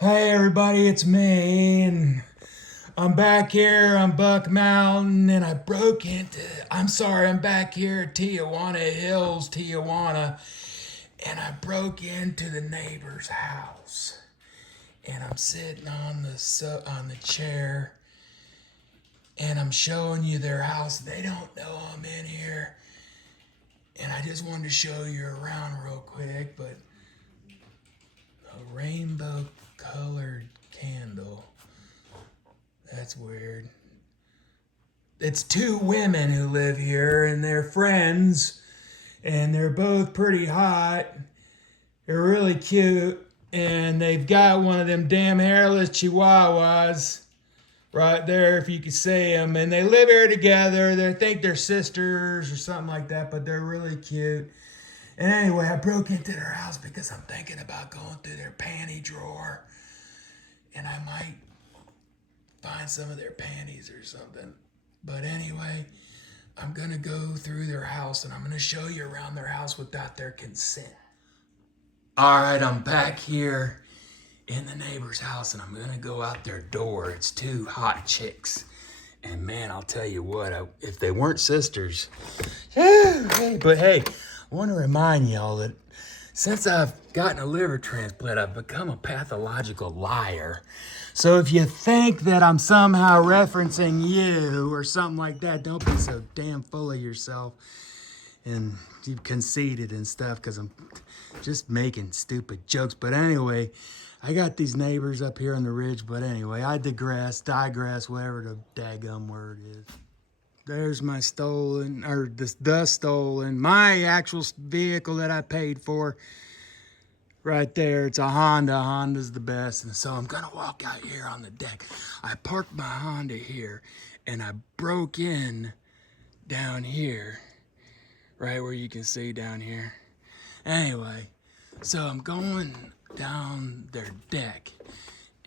Hey everybody, it's me, and I'm back here on Buck Mountain, and I'm back here at Tijuana Hills, Tijuana, and I broke into the neighbor's house, and I'm sitting on the chair, and I'm showing you their house. They don't know I'm in here, and I just wanted to show you around real quick, but a rainbow colored candle. That's weird. It's two women who live here, and they're friends, and they're both pretty hot. They're really cute, and they've got one of them damn hairless chihuahuas right there, if you can see them. And they live here together. They think they're sisters or something like that, but they're really cute. And anyway, I broke into their house because I'm thinking about going through their panty drawer, and I might find some of their panties or something. But anyway, I'm gonna go through their house and I'm gonna show you around their house without their consent. All right, I'm back here in the neighbor's house and I'm gonna go out their door. It's two hot chicks. And man, I'll tell you what, if they weren't sisters, but hey, I want to remind y'all that since I've gotten a liver transplant, I've become a pathological liar. So if you think that I'm somehow referencing you or something like that, don't be so damn full of yourself and you've conceited and stuff, because I'm just making stupid jokes. But anyway, I got these neighbors up here on the ridge. But anyway, I digress, whatever the daggum word is. There's my stolen, my actual vehicle that I paid for. Right there, it's a Honda. Honda's the best. And so I'm gonna walk out here on the deck. I parked my Honda here and I broke in down here, right where you can see down here. Anyway, so I'm going down their deck,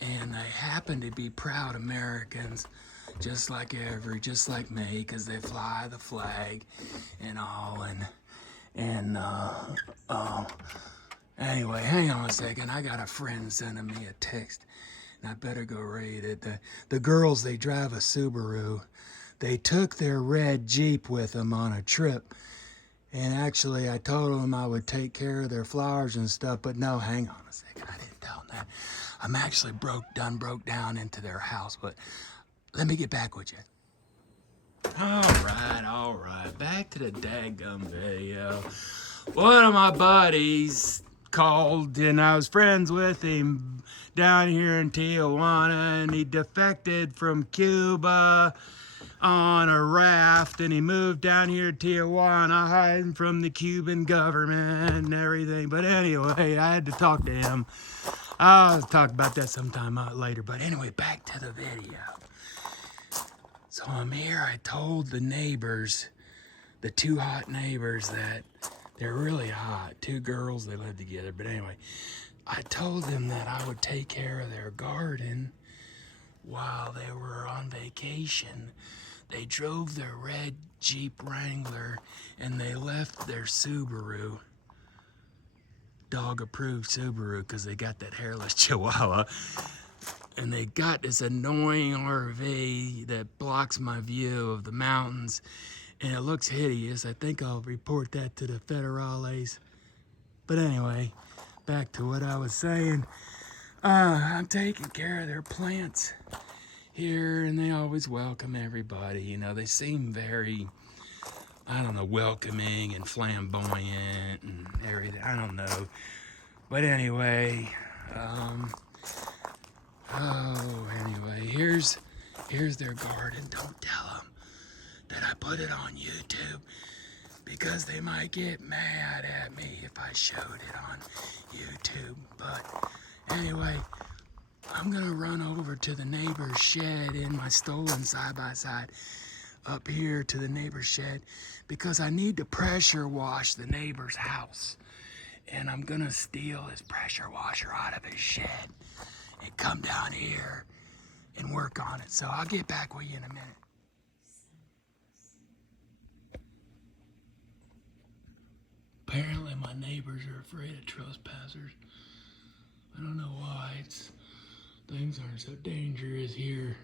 and they happen to be proud Americans, just like me, because they fly the flag and all. Anyway, hang on a second. I got a friend sending me a text, and I better go read it. The girls, they drive a Subaru. They took their red Jeep with them on a trip. And actually, I told them I would take care of their flowers and stuff, but no, hang on a second. I didn't tell them that. I'm actually broke down into their house, but let me get back with you. All right. Back to the daggum video. One of my buddies called, and I was friends with him down here in Tijuana, and he defected from Cuba on a raft, and he moved down here to Tijuana hiding from the Cuban government and everything. But anyway, I had to talk to him. I'll talk about that sometime later. But anyway, back to the video. So I'm here. I told the neighbors, the two hot neighbors, that they're really hot. Two girls, they live together. But anyway, I told them that I would take care of their garden while they were on vacation. They drove their red Jeep Wrangler and they left their Subaru, dog-approved Subaru, because they got that hairless Chihuahua. And they got this annoying RV that blocks my view of the mountains, and it looks hideous. I think I'll report that to the federales. But anyway, back to what I was saying. I'm taking care of their plants here, and they always welcome everybody. You know, they seem very, I don't know, welcoming and flamboyant and everything. I don't know. But anyway, here's their garden. Don't tell them that I put it on YouTube, because they might get mad at me if I showed it on YouTube. But anyway, I'm gonna run over to the neighbor's shed in my stolen side-by-side up here to the neighbor's shed, because I need to pressure wash the neighbor's house. And I'm gonna steal his pressure washer out of his shed and come down here and work on it. So I'll get back with you in a minute. Apparently my neighbors are afraid of trespassers. I don't know why. things aren't so dangerous here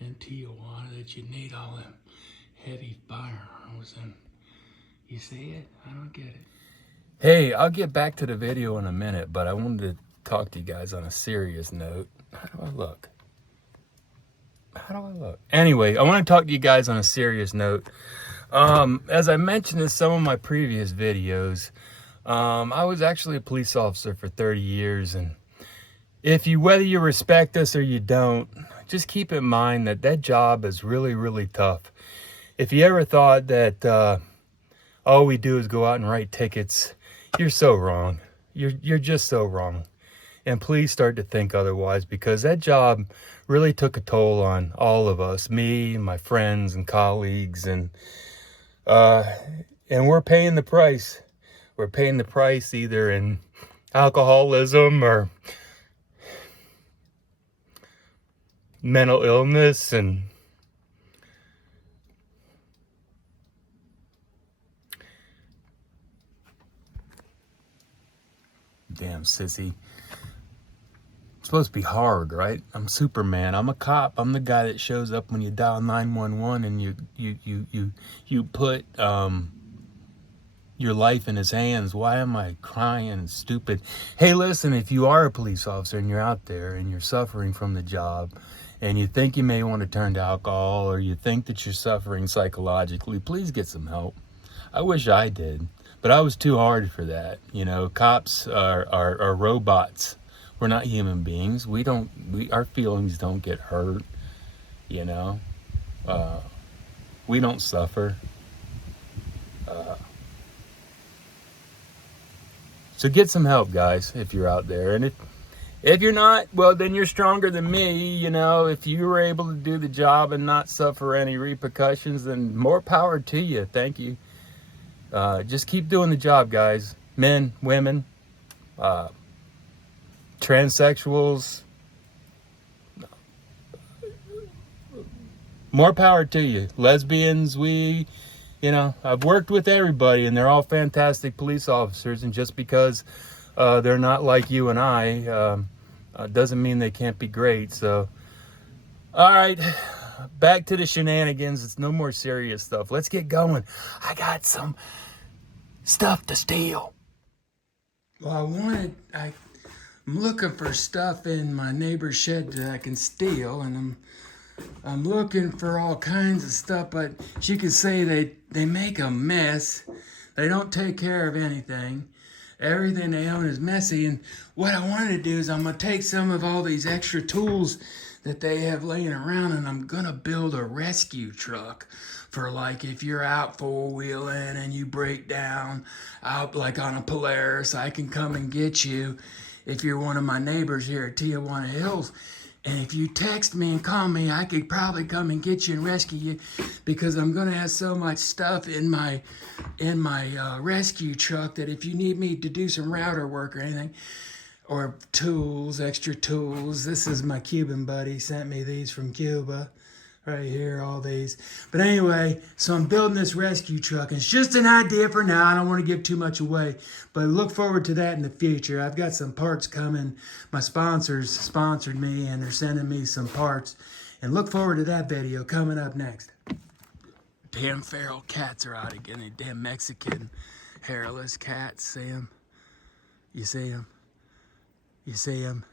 in Tijuana that you need all them heavy firearms. And you see it? I don't get it. Hey, I'll get back to the video in a minute, but I wanted to talk to you guys on a serious note. How do I look? How do I look? Anyway, I want to talk to you guys on a serious note. As I mentioned in some of my previous videos, I was actually a police officer for 30 years, and whether you respect us or you don't, just keep in mind that that job is really, really tough. If you ever thought that all we do is go out and write tickets, you're so wrong. You're just so wrong. And please start to think otherwise, because that job really took a toll on all of us, me, my friends and colleagues, and we're paying the price. We're paying the price either in alcoholism or mental illness and damn sissy. It's supposed to be hard, right? I'm Superman. I'm a cop. I'm the guy that shows up when you dial 911 and you put your life in his hands. Why am I crying stupid? Hey, listen, if you are a police officer and you're out there and you're suffering from the job and you think you may want to turn to alcohol, or you think that you're suffering psychologically, please get some help. I wish I did, but I was too hard for that. You know, cops are robots. We're not human beings. Our feelings don't get hurt, you know. We don't suffer. So get some help, guys, if you're out there. And if you're not, well, then you're stronger than me. You know, if you were able to do the job and not suffer any repercussions, then more power to you. Thank you. Just keep doing the job, guys. Men, women, transsexuals. More power to you. Lesbians, I've worked with everybody, and they're all fantastic police officers. And just because they're not like you and I doesn't mean they can't be great. So, all right, back to the shenanigans. It's no more serious stuff. Let's get going. I got some stuff to steal. Well, I'm looking for stuff in my neighbor's shed that I can steal, and I'm looking for all kinds of stuff, but you can say they make a mess. They don't take care of anything. Everything they own is messy. And what I wanted to do is I'm going to take some of all these extra tools that they have laying around, and I'm going to build a rescue truck for, like, if you're out four-wheeling and you break down out like on a Polaris, I can come and get you if you're one of my neighbors here at Tijuana Hills. And if you text me and call me, I could probably come and get you and rescue you, because I'm going to have so much stuff in my rescue truck that if you need me to do some router work or anything, or tools, extra tools. This is my Cuban buddy, sent me these from Cuba. Right here, all these. But anyway, so I'm building this rescue truck. And it's just an idea for now. I don't want to give too much away, but look forward to that in the future. I've got some parts coming. My sponsors sponsored me, and they're sending me some parts. And look forward to that video coming up next. Damn feral cats are out again. They damn Mexican hairless cats. See them? You see them? You see them?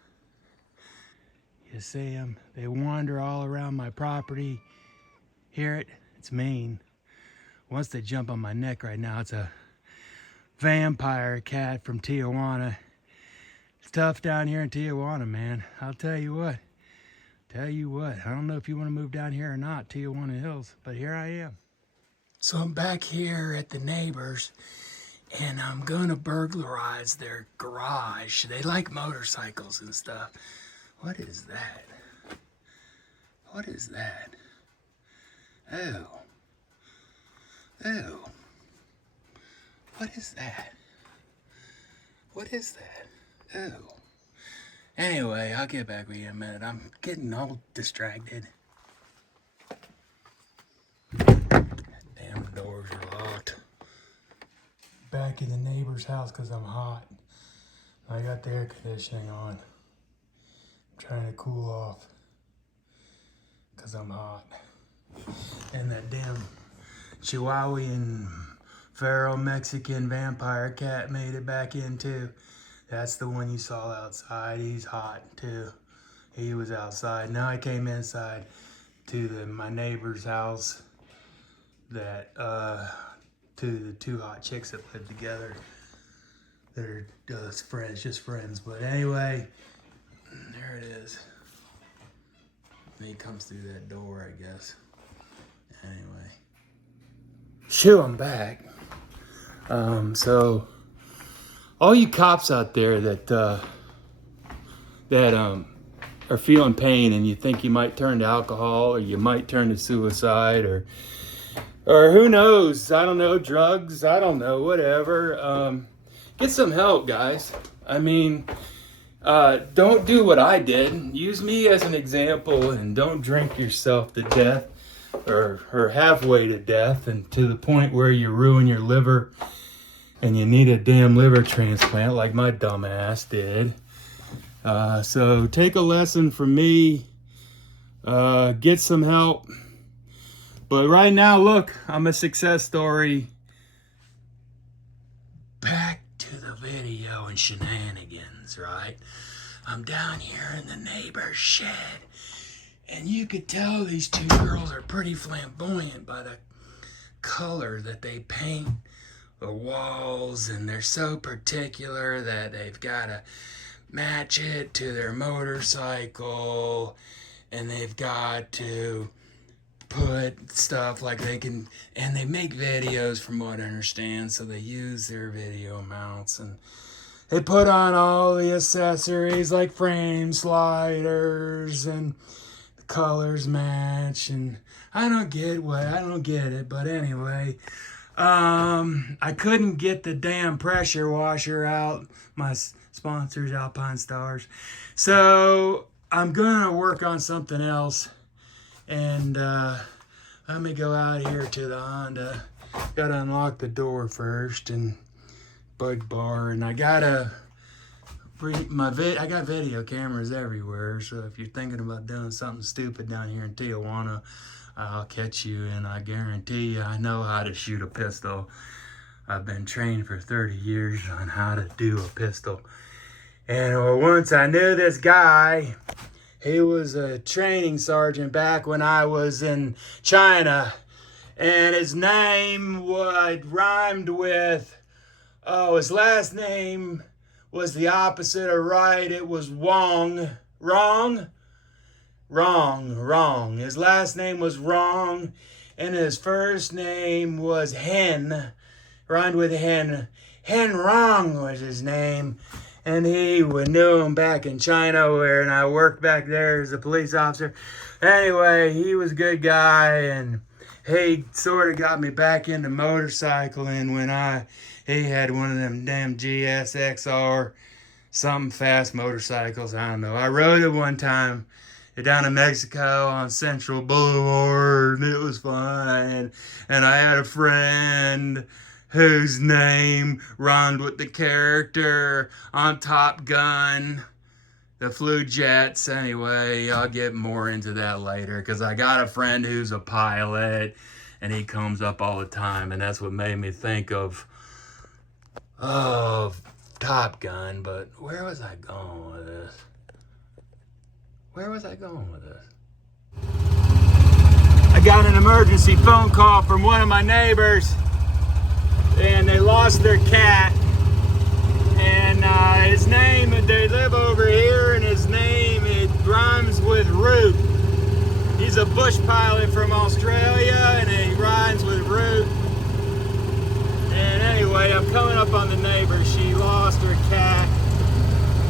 You see them? They wander all around my property. Hear it? It's mean. Once they jump on my neck right now, it's a vampire cat from Tijuana. It's tough down here in Tijuana, man. I'll tell you what. I don't know if you want to move down here or not, Tijuana Hills, but here I am. So I'm back here at the neighbors, and I'm gonna burglarize their garage. They like motorcycles and stuff. What is that? What is that? Oh. Oh. What is that? What is that? Oh. Anyway, I'll get back with you in a minute. I'm getting all distracted. Damn doors are locked. Back in the neighbor's house because I'm hot. I got the air conditioning on. Trying to cool off. Because I'm hot. And that damn Chihuahuan feral Mexican vampire cat made it back in too. That's the one you saw outside. He's hot too. He was outside. Now I came inside to my neighbor's house that to the two hot chicks that live together. They're friends, just friends. But anyway, there it is. And he comes through that door, I guess. Anyway. Shoo, I'm back. So all you cops out there that are feeling pain and you think you might turn to alcohol or you might turn to suicide or who knows, I don't know, drugs, I don't know, whatever. Get some help, guys. I mean, don't do what I did. Use me as an example and don't drink yourself to death or halfway to death and to the point where you ruin your liver and you need a damn liver transplant like my dumb ass did. So take a lesson from me. Get some help. But right now, look, I'm a success story. Back to the video and shenanigans, right? I'm down here in the neighbor's shed. And you could tell these two girls are pretty flamboyant by the color that they paint the walls. And they're so particular that they've got to match it to their motorcycle. And they've got to put stuff like they can, and they make videos from what I understand, so they use their video mounts and they put on all the accessories like frame sliders and the colors match, and I don't get it, but anyway, I couldn't get the damn pressure washer out, my sponsors Alpine Stars, so I'm gonna work on something else. And let me go out here to the Honda. Gotta unlock the door first and bug bar. And I gotta bring I got video cameras everywhere. So if you're thinking about doing something stupid down here in Tijuana, I'll catch you. And I guarantee you, I know how to shoot a pistol. I've been trained for 30 years on how to do a pistol. And once I knew this guy. He was a training sergeant back when I was in China. And his name rhymed with, his last name was the opposite of right. It was Wong. Wrong? Wrong. His last name was Wrong. And his first name was Hen. Rhymed with Hen. Hen Wrong was his name. And he knew him back in China and I worked back there as a police officer. Anyway, he was a good guy and he sort of got me back into motorcycling when he had one of them damn GSXR, something fast motorcycles, I don't know. I rode it one time down in Mexico on Central Boulevard and it was fun. And I had a friend whose name rhymed with the character on Top Gun, the flew jets. Anyway, I'll get more into that later because I got a friend who's a pilot and he comes up all the time and that's what made me think of Top Gun. But where was I going with this? I got an emergency phone call from one of my neighbors. And they lost their cat, and his name, they live over here, and his name, it rhymes with Root. He's a bush pilot from Australia, and he rhymes with Root. And anyway, I'm coming up on the neighbor. She lost her cat,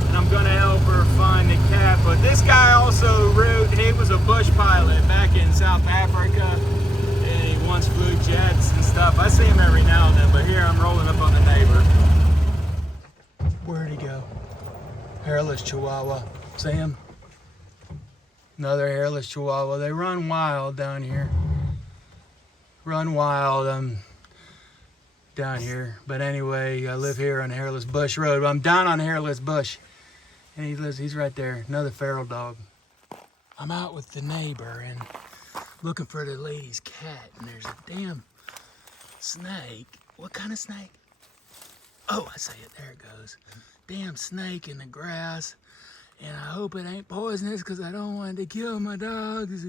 and I'm gonna help her find the cat. But this guy also, Root, he was a bush pilot back in South Africa. Once flew jets and stuff. I see him every now and then, but here I'm rolling up on the neighbor. Where'd he go? Hairless Chihuahua. See him? Another hairless Chihuahua. They run wild down here. Run wild. I'm down here. But anyway, I live here on Hairless Bush Road. I'm down on Hairless Bush. And he's right there, another feral dog. I'm out with the neighbor and looking for the lady's cat, and there's a damn snake. What kind of snake? Oh, I see it, there it goes. Damn snake in the grass. And I hope it ain't poisonous because I don't want it to kill my dogs.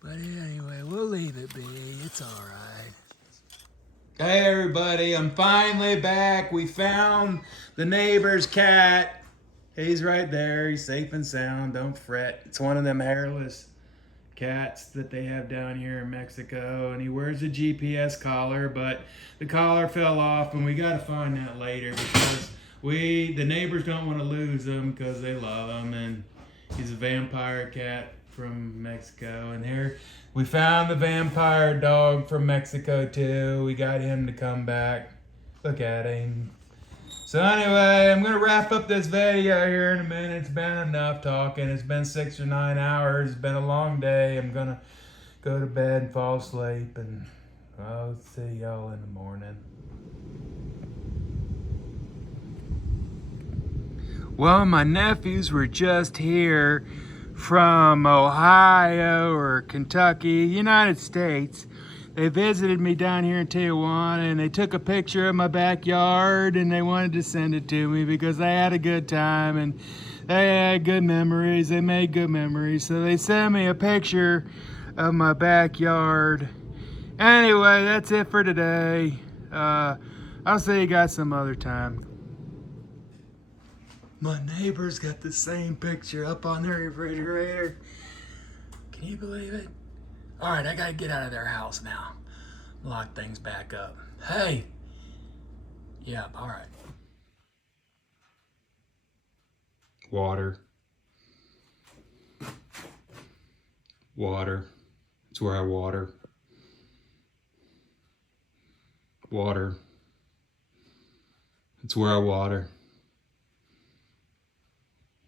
But anyway, we'll leave it be. It's all right. Hey everybody, I'm finally back. We found the neighbor's cat. He's right there. He's safe and sound. Don't fret. It's one of them hairless cats that they have down here in Mexico. And he wears a GPS collar, but the collar fell off, and we got to find that later because the neighbors don't want to lose him because they love him. And he's a vampire cat from Mexico. And here we found the vampire dog from Mexico too. We got him to come back. Look at him. So anyway, I'm gonna wrap up this video here in a minute. It's been enough talking. It's been 6 or 9 hours. It's been a long day. I'm gonna go to bed and fall asleep, and I'll see y'all in the morning. Well, my nephews were just here from Ohio or Kentucky, United States. They visited me down here in Tijuana, and they took a picture of my backyard, and they wanted to send it to me because they had a good time and they had good memories. They made good memories. So they sent me a picture of my backyard. Anyway, that's it for today. I'll see you guys some other time. My neighbor's got the same picture up on their refrigerator. Can you believe it? All right, I gotta get out of their house now. Lock things back up. Hey. Yep, all right. Water. Water. It's where I water. Water. It's where I water.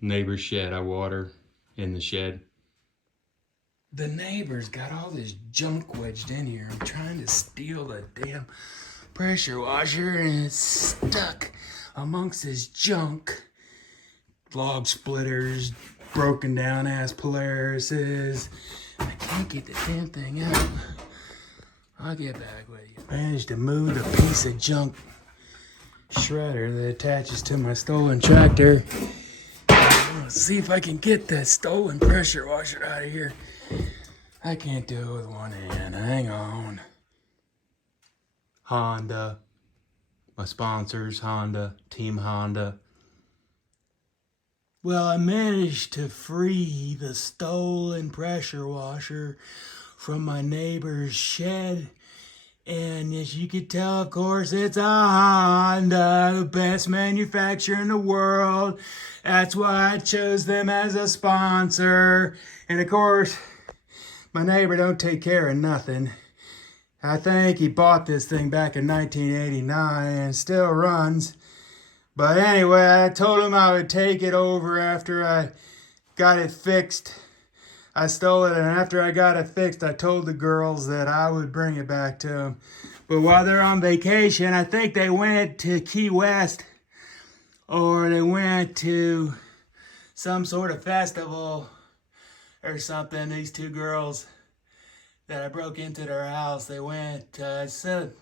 Neighbor's shed, I water in the shed. The neighbor's got all this junk wedged in here. I'm trying to steal the damn pressure washer, and it's stuck amongst his junk. Log splitters, broken down ass Polarises. I can't get the damn thing out. I'll get back with you. Managed to move the piece of junk shredder that attaches to my stolen tractor. Let's see if I can get that stolen pressure washer out of here. I can't do it with one hand. Hang on. Honda. My sponsors, Honda. Team Honda. Well, I managed to free the stolen pressure washer from my neighbor's shed. And as you can tell, of course, it's a Honda, the best manufacturer in the world. That's why I chose them as a sponsor. And of course, my neighbor don't take care of nothing. I think he bought this thing back in 1989 and it still runs. But anyway, I told him I would take it over after I got it fixed. I stole it, and after I got it fixed, I told the girls that I would bring it back to them. But while they're on vacation, I think they went to Key West, or they went to some sort of festival or something. These two girls that I broke into their house, they went, said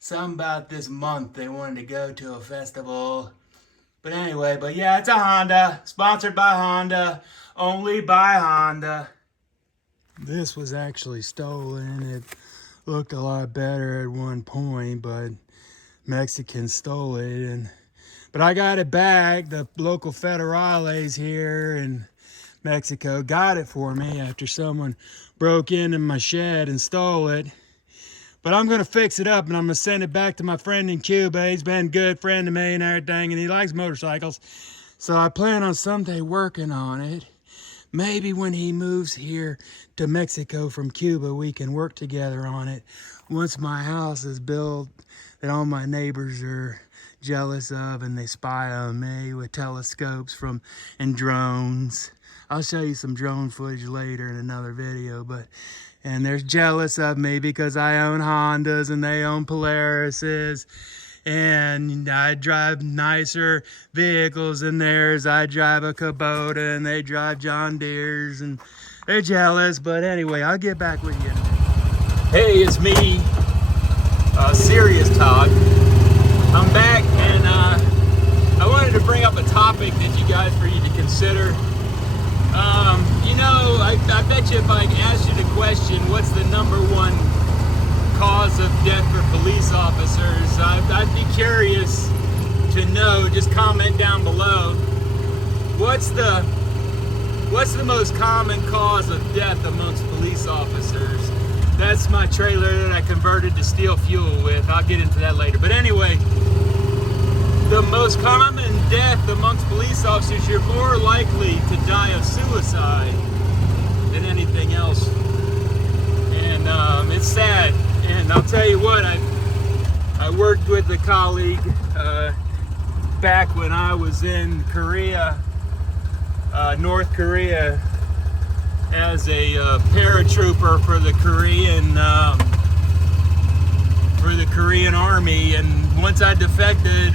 something about this month they wanted to go to a festival. But anyway, but yeah, it's a Honda, sponsored by Honda, only by Honda. This was actually stolen. It looked a lot better at one point, but Mexicans stole it. But I got it back. The local federales here in Mexico got it for me after someone broke into my shed and stole it. But I'm going to fix it up, and I'm going to send it back to my friend in Cuba. He's been a good friend to me and everything, and he likes motorcycles. So I plan on someday working on it. Maybe when he moves here to Mexico from Cuba, we can work together on it. Once my house is built, that all my neighbors are jealous of, and they spy on me with telescopes and drones. I'll show you some drone footage later in another video, and they're jealous of me because I own Hondas and they own Polarises. and I drive nicer vehicles than theirs. I drive a Kubota and they drive John Deere's, and they're jealous. But anyway, I'll get back with you in a minute. Hey, it's me, Serious Talk. I'm back, and I wanted to bring up a topic that for you to consider. You know, I bet you if I asked you the question, what's the #1 cause of death for police officers, I'd be curious to know. Just comment down below. What's the most common cause of death amongst police officers? That's my trailer that I converted to steel fuel with. I'll get into that later. But anyway, the most common death amongst police officers, you're more likely to die of suicide than anything else. And it's sad. And I'll tell you what, I worked with a colleague back when I was in Korea, North Korea, as a paratrooper for the Korean Army. And once I defected,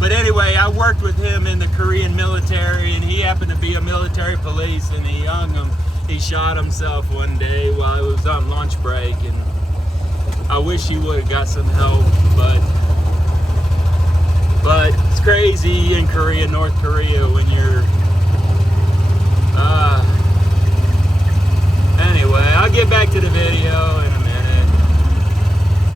but anyway, I worked with him in the Korean military, and he happened to be a military police, and he shot himself one day while he was on lunch break, and I wish he would have got some help, but it's crazy in Korea, North Korea, when you're, anyway, I'll get back to the video, and